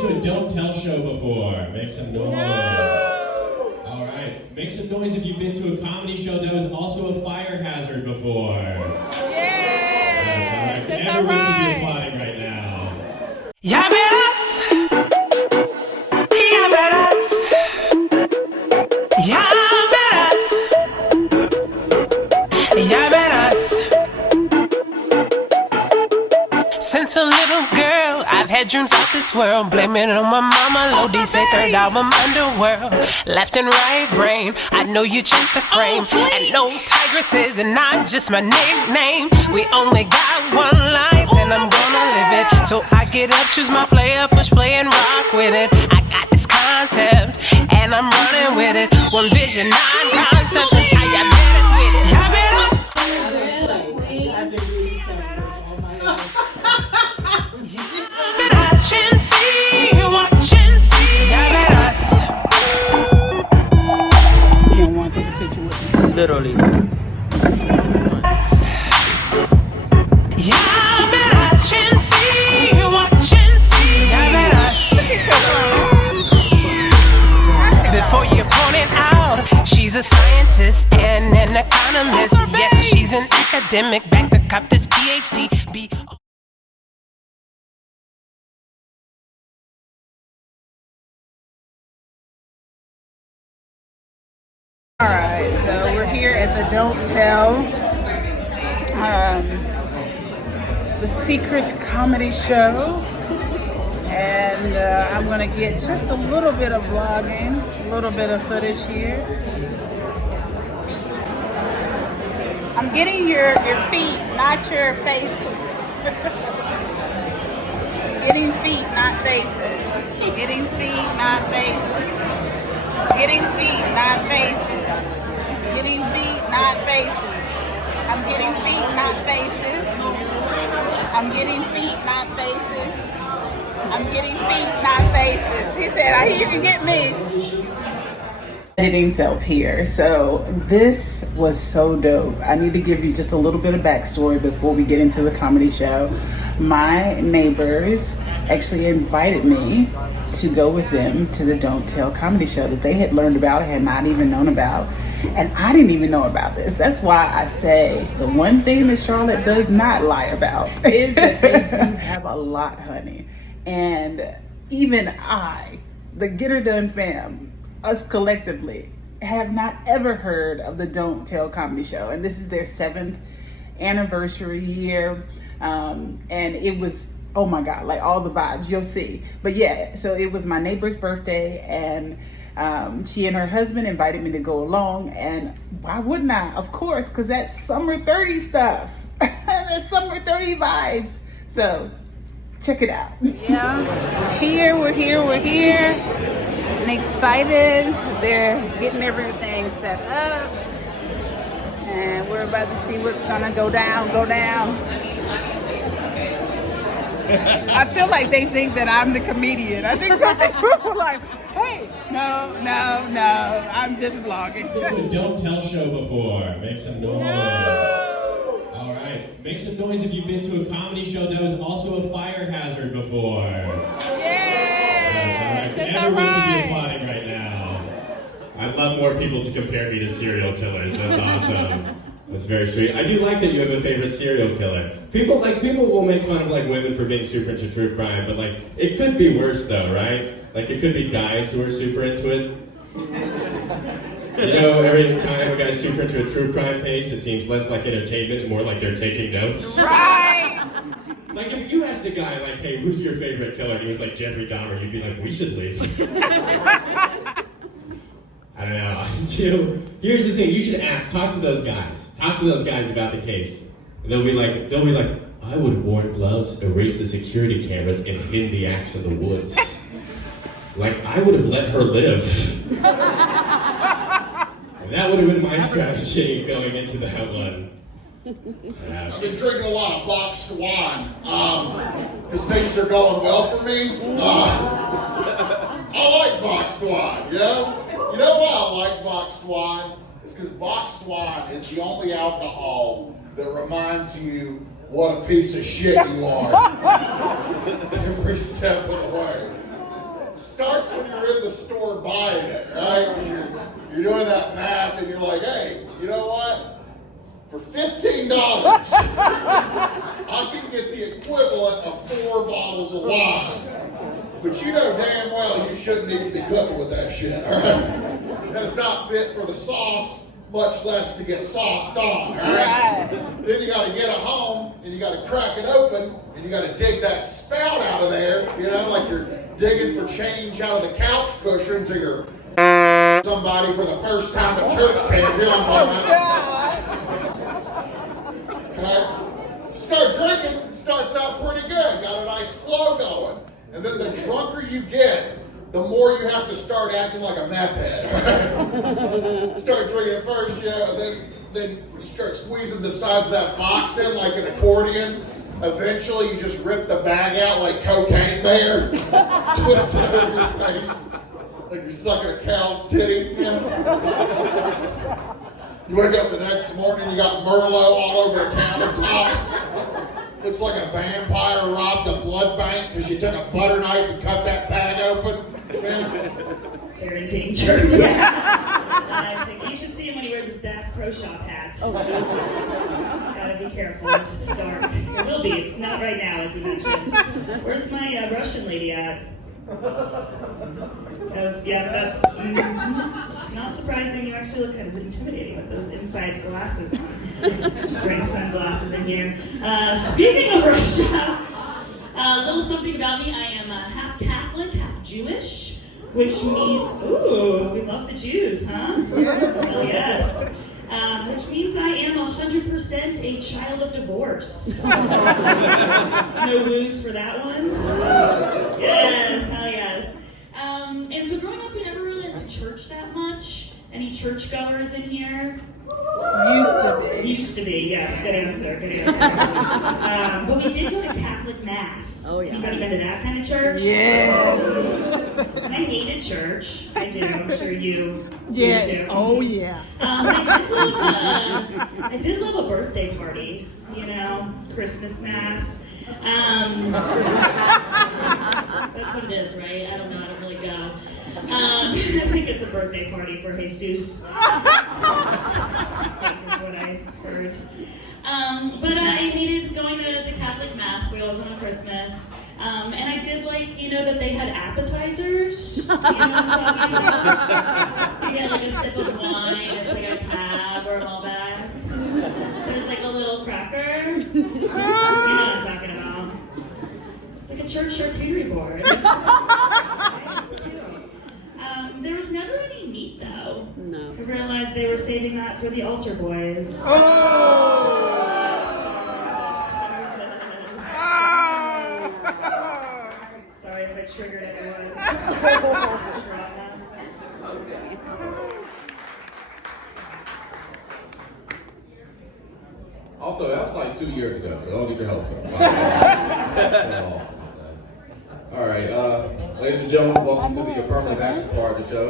To a don't tell show before? Make some noise. All right, make some noise if you've been to a comedy show that was also a fire hazard before. Yes, all right. Everyone should be applauding right now. Ya verás, ya verás, ya verás, ya verás. Since a little girl, I've had dreams of this world. Blaming it on my mama, Lodi say third album Underworld. Left and right brain, I know you changed the frame. And no Tigress is not just my nickname. We only got one life and I'm gonna live it. So I get up, choose my player, push play and rock with it. I got this concept and I'm running with it. One vision, 9 concepts, and how ya better with it. Ya better. Watch and see. Ya verás. You don't want to take a picture with me? Literally. Ya verás and see. Watch and see. Ya verás. Before you point it out, she's a scientist and an economist. Yes, she's an academic. Back to cop this PhD. Alright, so we're here at the Don't Tell, the secret comedy show, and I'm going to get just a little bit of vlogging, a little bit of footage here. I'm getting your feet, not your faces. Getting feet, not faces. Getting feet, not faces. Getting feet, not faces. Getting feet, not faces. I'm getting feet, not faces. I'm getting feet, not faces. I'm getting feet, not faces. He said, I hear you get me. Editing self here. So this was so dope. I need to give you just a little bit of backstory before we get into the comedy show. My neighbors actually invited me to go with them to the Don't Tell comedy show that they had learned about, had not even known about. And I didn't even know about this. That's why I say the one thing that Charlotte does not lie about is that they do have a lot, honey. And even I, the Get Her Done fam, us collectively, have not ever heard of the Don't Tell comedy show. And this is their 7th anniversary year. And it was, oh my God, like all the vibes, you'll see. But yeah, so it was my neighbor's birthday, and she and her husband invited me to go along, and why wouldn't I? Of course, because that's summer 30 stuff. That's summer 30 vibes. So check it out. Yeah, we're here. And excited. They're getting everything set up, and we're about to see what's gonna go down. I feel like they think that I'm the comedian. I think some people are like, hey, no, I'm just vlogging. To a don't tell show before? Make some noise. All right, make some noise if you've been to a comedy show that was also a fire hazard before. Yes, all right. Everyone should be applauding right now. I'd love more people to compare me to serial killers. That's awesome. That's very sweet. I do like that you have a favorite serial killer. People will make fun of like women for being super into true crime, but like it could be worse though, right? Like it could be guys who are super into it. You know, every time a guy's super into a true crime case, it seems less like entertainment and more like they're taking notes. Right. Like if you asked a guy like, hey, who's your favorite killer? And he was like Jeffrey Dahmer, you'd be like, we should leave. I don't know. Here's the thing, you should talk to those guys. Talk to those guys about the case. And they'll be like, I would have worn gloves, erased the security cameras, and hid the axe in the woods. Like, I would have let her live. And that would have been my strategy going into that one. I've been drinking a lot of boxed wine. Because things are going well for me. I like boxed wine, you know? You know why I like boxed wine? It's because boxed wine is the only alcohol that reminds you what a piece of shit you are every step of the way. starts when you're in the store buying it, right? 'Cause you're doing that math and you're like, hey, you know what? For $15, I can get the equivalent of 4 bottles of wine. But you know damn well you shouldn't even be cooking with that shit, all right? That's not fit for the sauce, much less to get sauced on, all right? Then you got to get it home, and you got to crack it open, and you got to dig that spout out of there, you know, like you're digging for change out of the couch cushions, or you're somebody for the first time at church camp. You know what I'm talking about? Right? Start drinking, starts out pretty good, got a nice flow going. And then the drunker you get, the more you have to start acting like a meth head. Right? Start drinking at first, yeah, and then you start squeezing the sides of that box in like an accordion. Eventually you just rip the bag out like Cocaine Bear, twist it over your face, like you're sucking a cow's titty. You know? You wake up the next morning, you got Merlot all over the countertops. Looks like a vampire robbed a blood bank because you took a butter knife and cut that bag open. Yeah. They're in danger. Yeah. I think you should see him when he wears his Bass Pro Shop hat. Oh, Jesus. Gotta be careful if it's dark. It will be. It's not right now, as he mentioned. Where's my Russian lady at? Yeah, that's it's not surprising. You actually look kind of intimidating with those inside glasses on. Just wearing sunglasses in here. Speaking of Russia, a little something about me. I am half Catholic, half Jewish, which means, ooh, we love the Jews, huh? Hell yes. Which means I am 100% a child of divorce. No woos for that one? Yes, hell yes. And so growing up, we never really went to church that much. Any churchgoers in here? Used to be, yes. Good answer, good answer. But we did go to Catholic Mass. Oh, yeah. Anybody been to that kind of church? Yeah. I hated church. I do. I'm sure you do too. Oh, yeah. I did love a birthday party. You know, Christmas Mass. That's what it is, right? I don't know. I don't really go. I think it's a birthday party for Jesus. I think is what I heard. But I hated going to the Catholic Mass. We always went on Christmas. And I did like, you know, that they had appetizers. You know what I'm talking about? You get like a sip of wine, it's like a cab or a Malbec. There's like a little cracker. You know what I'm talking about. It's like a church charcuterie board. It's cute. There was never any meat though. No. I realized they were saving that for the altar boys. Sorry if I triggered everyone. Also, that was like 2 years ago, so don't get your hopes up. All right, ladies and gentlemen, welcome to the affirmative action part of the show.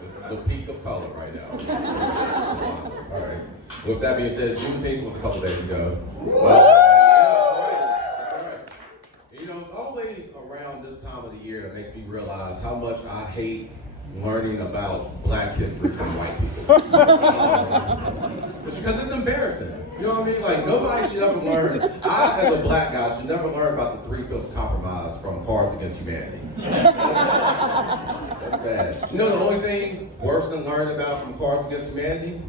This is the peak of color right now. All right. With that being said, Juneteenth was a couple days ago. That's right. You know, it's always around this time of the year that makes me realize how much I hate learning about Black history from white people. It's because it's embarrassing. You know what I mean? Like, nobody should ever learn. I, as a Black guy, should never learn about the 3/5 compromise from Cards Against Humanity. That's bad. You know the only thing worse than learning about from Cards Against Humanity?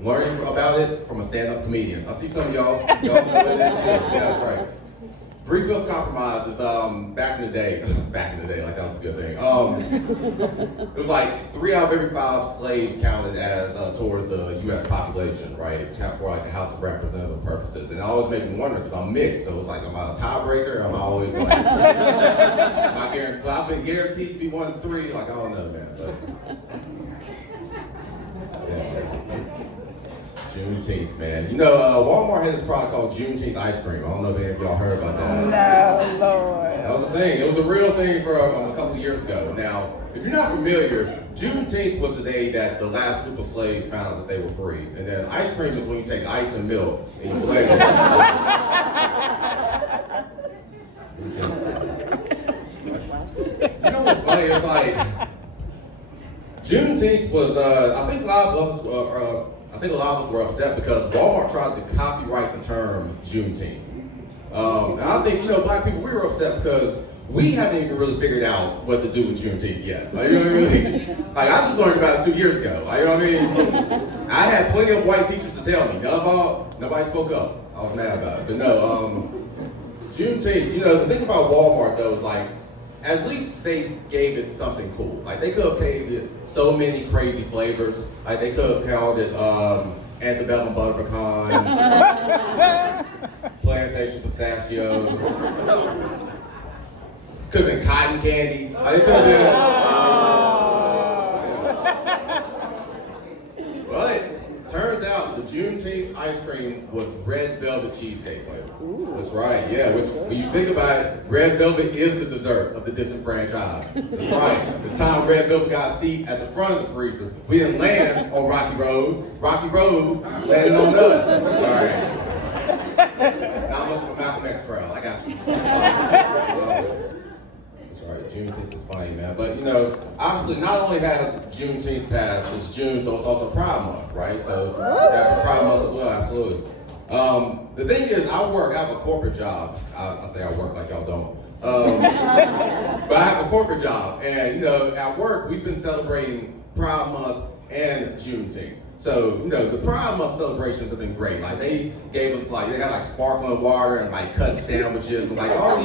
Learning about it from a stand-up comedian. I see some of y'all know what it is. Yeah, that's right. 3/5 compromise is back in the day, like that was a good thing. It was like 3 out of every 5 slaves counted as towards the U.S. population, right? For like the House of Representative purposes, and it always made me wonder because I'm mixed, so it's like, am I a tiebreaker? Am I always like, I've been guaranteed to be 1 of 3. Like I don't know, man. But, yeah. Juneteenth, man. You know, Walmart had this product called Juneteenth ice cream. I don't know if any of y'all heard about that. No, Lord. That was a thing. It was a real thing for a couple of years ago. Now, if you're not familiar, Juneteenth was the day that the last group of slaves found out that they were free. And then ice cream is when you take ice and milk and you blend it. Juneteenth was, I think a lot of us were upset because Walmart tried to copyright the term Juneteenth. And I think, black people, we were upset because we haven't even really figured out what to do with Juneteenth yet. Like, I just learned about it 2 years ago. Like, I had plenty of white teachers to tell me. Nobody spoke up. I was mad about it. But no, Juneteenth, the thing about Walmart though is like, at least they gave it something cool. Like they could have gave it so many crazy flavors. Like they could have called it antebellum butter pecan, plantation pistachio. Could have been cotton candy. Like it could have been. But turns out the Juneteenth ice cream was red velvet cheesecake flavor. That's right, yeah. When you think about it, red velvet is the dessert of the disenfranchised. That's right. It's time red velvet got a seat at the front of the freezer. We didn't land on Rocky Road. Rocky Road landed on us. All right. Not much of a Malcolm X crowd. I got you. That's right. Juneteenth is funny, man. But obviously, not only has Juneteenth passed, it's June, so it's also Pride Month, right? So happy Pride Month as well, absolutely. The thing is, I have a corporate job. I say I work like y'all don't. But I have a corporate job, and at work we've been celebrating Pride Month and Juneteenth. So the Pride Month celebrations have been great. Like they gave us they had like sparkling water and like cut sandwiches and like all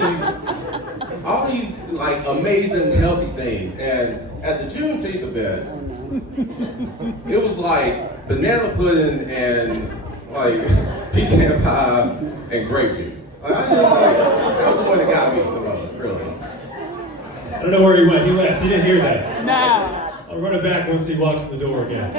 these like amazing healthy things. And at the Juneteenth event, it was like banana pudding and like pecan pie and grape juice. That was the one that got me the most, really. I don't know where he went. He left. He didn't hear that. No. I'll run it back once he walks in the door again.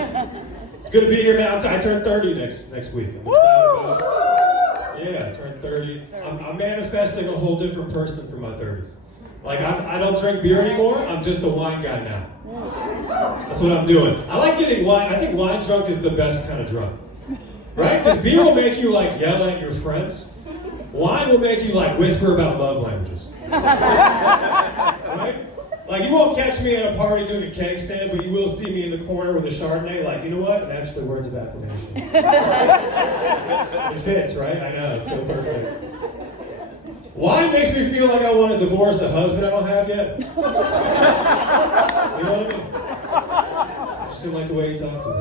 It's good to be here, man. I turn 30 next week. I'm excited about it. Yeah, I turned 30. I'm manifesting a whole different person for my 30s. Like, I don't drink beer anymore. I'm just a wine guy now. That's what I'm doing. I like getting wine. I think wine drunk is the best kind of drunk. Right? Because beer will make you, yell at your friends. Wine will make you, whisper about love languages. Right? You won't catch me at a party doing a keg stand, but you will see me in the corner with a Chardonnay, you know what? It's actually words of affirmation. It fits, right? I know, it's so perfect. Wine makes me feel like I want to divorce a husband I don't have yet. You know what I mean? I just didn't like the way he talked to me.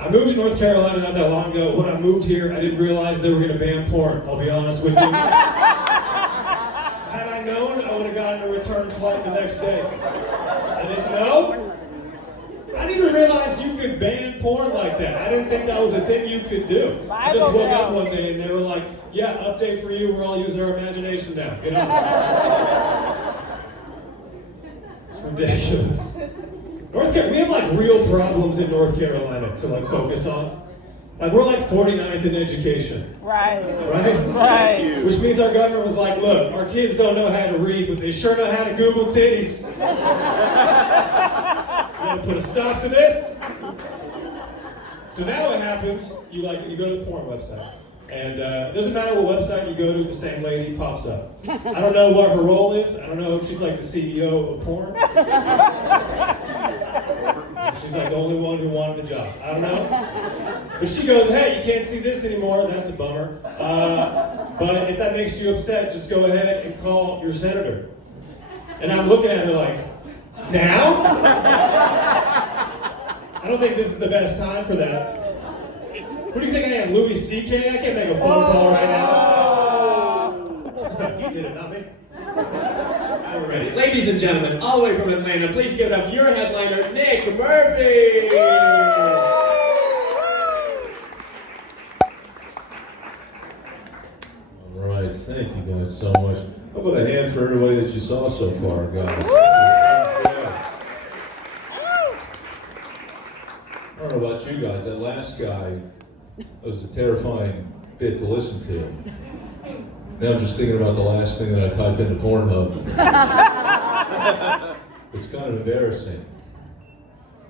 I moved to North Carolina not that long ago. When I moved here, I didn't realize they were going to ban porn, I'll be honest with you. Had I known, I would have gotten a return flight the next day. I didn't know. I didn't even realize you could ban porn like that. I didn't think that was a thing you could do. I just woke up one day and they were like, yeah, update for you, we're all using our imagination now. It's ridiculous. North Carolina, we have real problems in North Carolina to focus on. We're 49th in education. Right? Which means our governor was like, look, our kids don't know how to read, but they sure know how to Google titties. You gotta put a stop to this. So now what happens, you go to the porn website. And it doesn't matter what website you go to, the same lady pops up. I don't know what her role is. I don't know if she's the CEO of porn. She's the only one who wanted the job. I don't know. But she goes, hey, you can't see this anymore. That's a bummer. But if that makes you upset, just go ahead and call your senator. And I'm looking at her now? I don't think this is the best time for that. What do you think I am, Louis C.K.? I can't make a phone call right now. He did it, not me. Now we're ready. Ladies and gentlemen, all the way from Atlanta, please give it up to your headliner, Nick Murphy! All right, thank you guys so much. How about a hand for everybody that you saw so far, guys? I don't know about you guys, that last guy was a terrifying bit to listen to. Now I'm just thinking about the last thing that I typed into Pornhub. It's kind of embarrassing.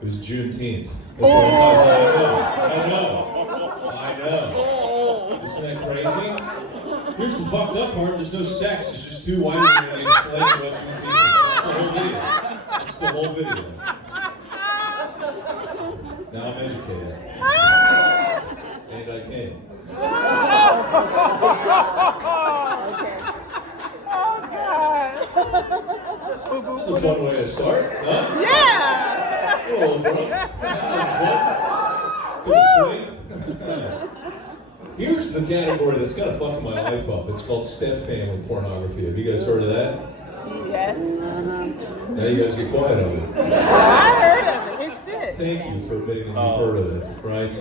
It was Juneteenth. That's what I know. Isn't that crazy? Here's the fucked up part, there's no sex, it's just two white women explaining what Juneteenth is. That's the whole video. Now I'm educated. And I can. That's a fun way to start, huh? Yeah. You're a little drunk. Took a swing. Here's the category that's kind of fucking my life up. It's called step-family pornography. Have you guys heard of that? Yes. Now you guys get quiet on it. I heard of it. It's sick. Thank you for admitting that you've heard of it, right?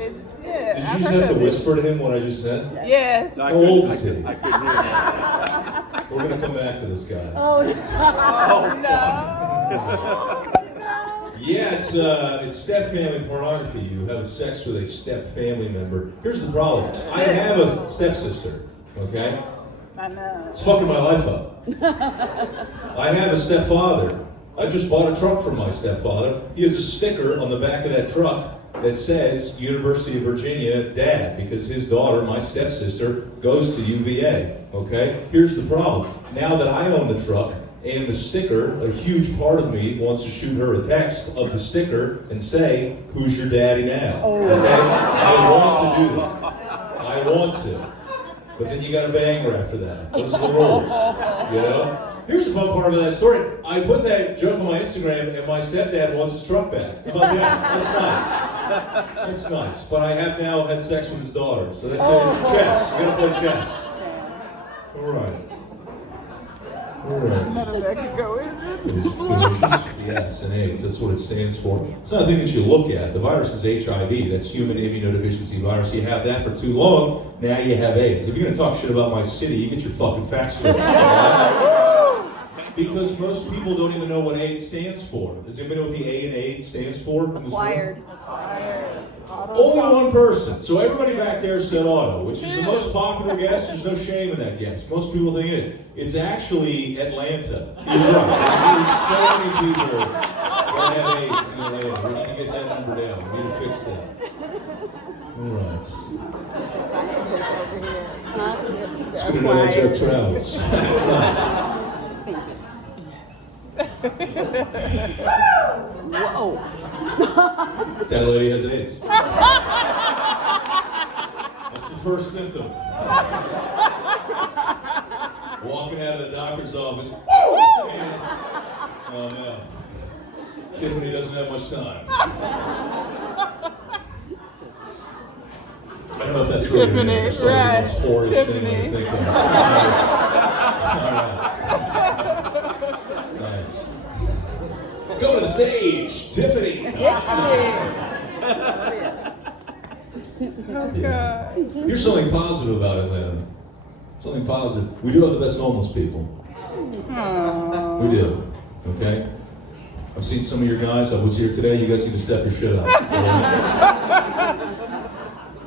Yeah. Did you I've just heard have to of it. whisper to him what I just said? Yes. How old is he? I couldn't hear that. We're gonna come back to this guy. Oh no. Yeah, it's step-family pornography. You have sex with a step-family member. Here's the problem. I have a stepsister, okay? I know. It's fucking my life up. I have a stepfather. I just bought a truck from my stepfather. He has a sticker on the back of that truck that says University of Virginia Dad, because his daughter, my stepsister, goes to UVA, okay? Here's the problem. Now that I own the truck and the sticker, a huge part of me wants to shoot her a text of the sticker and say, "Who's your daddy now?" Okay? I want to do that. I want to. But then you gotta bang her after that. Those are the rules, you know? Here's the fun part of that story. I put that joke on my Instagram and my stepdad wants his truck back. How about that? That's nice. That's nice. But I have now had sex with his daughter. So that's it. It's chess. You gotta play chess. All right. All right. None of that could go in it. Yes, and AIDS. That's what it stands for. It's not a thing that you look at. The virus is HIV. That's human immunodeficiency virus. You have that for too long, now you have AIDS. If you're going to talk shit about my city, you get your fucking facts straight. Because most people don't even know what AIDS stands for. Does anybody know what the A in AIDS stands for? Acquired. Only one person. So everybody back there said auto, which is the most popular guess. There's no shame in that guess. Most people think it is. It's actually Atlanta. He's right. There's so many people that have AIDS in Atlanta. We need to get that number down. We need to fix that. All right. It's good to know that joke travels. That's nice. Whoa. That lady has AIDS. That's the first symptom. Walking out of the doctor's office. Oh no. Tiffany doesn't have much time. I don't know if that's really Tiffany, That's probably right. the most whorish thing I Tiffany. can think of. Nice. Go to the stage, Tiffany. Oh God. Here's something positive about Atlanta. Something positive. We do have the best homeless people. We do. Okay? I've seen some of your guys. I was here today. You guys need to step your shit up.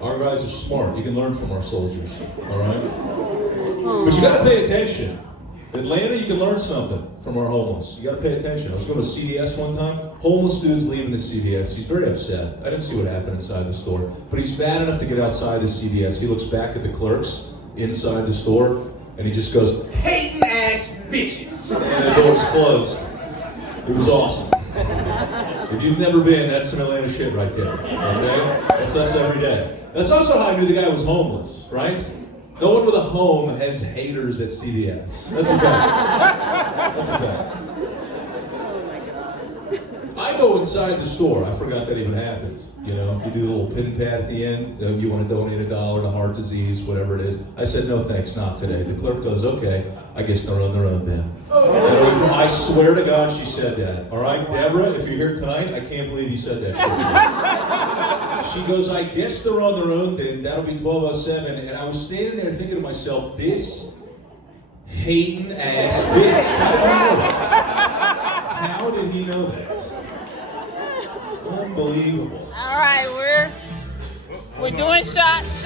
Our guys are smart. You can learn from our soldiers. All right? But you got to pay attention. Atlanta, you can learn something from our homeless. You got to pay attention. I was going to CVS one time. Homeless dude's leaving the CVS. He's very upset. I didn't see what happened inside the store. But he's bad enough to get outside the CVS. He looks back at the clerks inside the store, and he just goes, "Hating ass bitches." And the door's closed. It was awesome. If you've never been, that's some Atlanta shit right there. Okay? That's us every day. That's also how I knew the guy was homeless, right? No one with a home has haters at CVS. That's a fact. That's a fact. I go inside the store. I forgot that even happens. You know, you do a little pin pad at the end. You want to donate $1 to heart disease, whatever it is. I said, "No thanks, not today." The clerk goes, "Okay, I guess they're on their own then." I swear to God she said that. All right, Deborah, if you're here tonight, I can't believe you said that shit. She goes, "I guess they're on their own then. That'll be 12:07. And I was standing there thinking to myself, this hating ass bitch. How did he know that? Unbelievable. All right, we're doing shots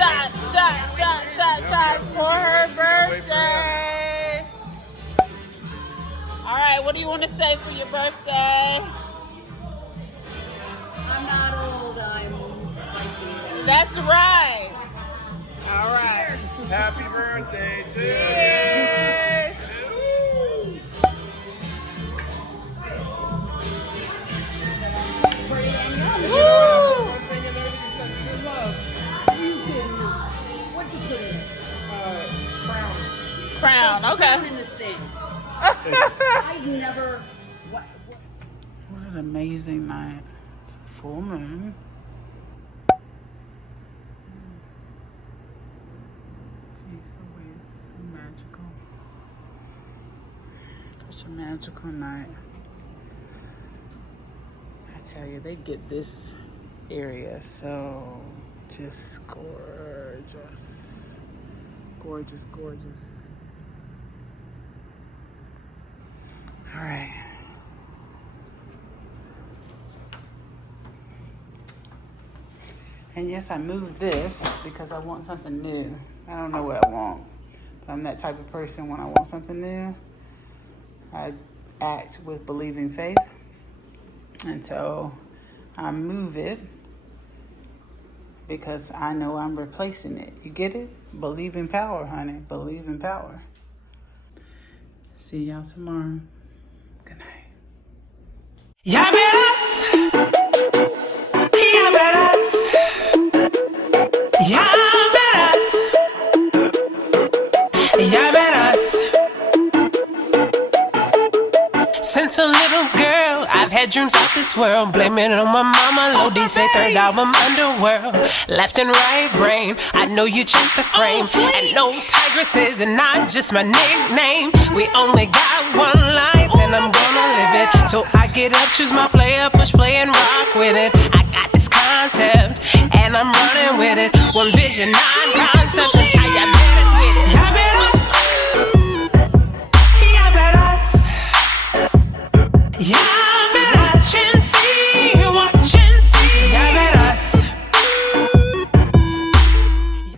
for her birthday. All right, what do you want to say for your birthday? I'm not old, I'm spicy. That's right. All right. Happy birthday to Cheers. crown. There's Okay. crown in this thing. I've never. What? What an amazing night. It's a full moon. Jeez Louise, so magical. Such a magical night. I tell you, they get this area so just gorgeous. Gorgeous, gorgeous. All right. And yes, I moved this because I want something new. I don't know what I want, but I'm that type of person. When I want something new, I act with believing faith. And so I move it because I know I'm replacing it. You get it? Believe in power, honey. Believe in power. See y'all tomorrow. Good night. Ya verás, ya verás, ya verás, ya verás. Since a little girl, I've had dreams out this world. Blaming it on my mama, Lodi say third album underworld. Left and right brain, I know you changed the frame. And no Tigress is not just my nickname. We only got one life and I'm gonna live it. So I get up, choose my player, push play and rock with it. I got this concept and I'm running with it. One vision, 9 concepts, and I got better with it. Ya verás, ya verás. Yeah.